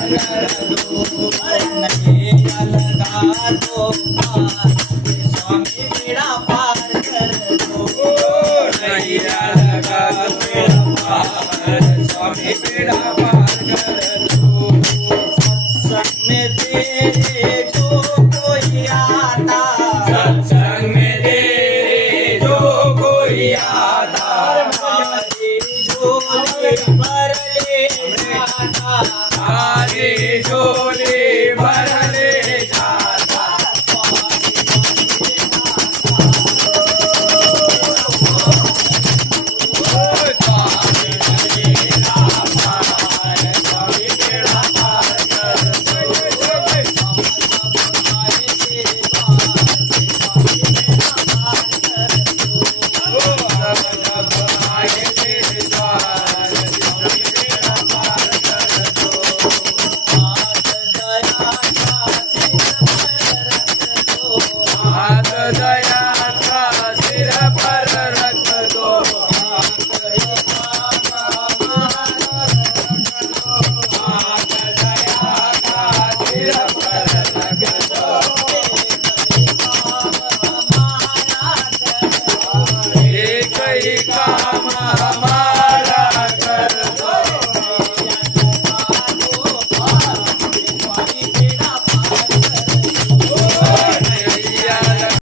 कर दो नैया लगा दो पार स्वामी बेड़ा पार कर दो नैया लगा बेड़ा पार स्वामी बेड़ा पार कर दो सत्संग में तेरे जो कोई आता सत्संग में तेरे जो कोई आता हमारी झोली भर ले जाता आगे झोले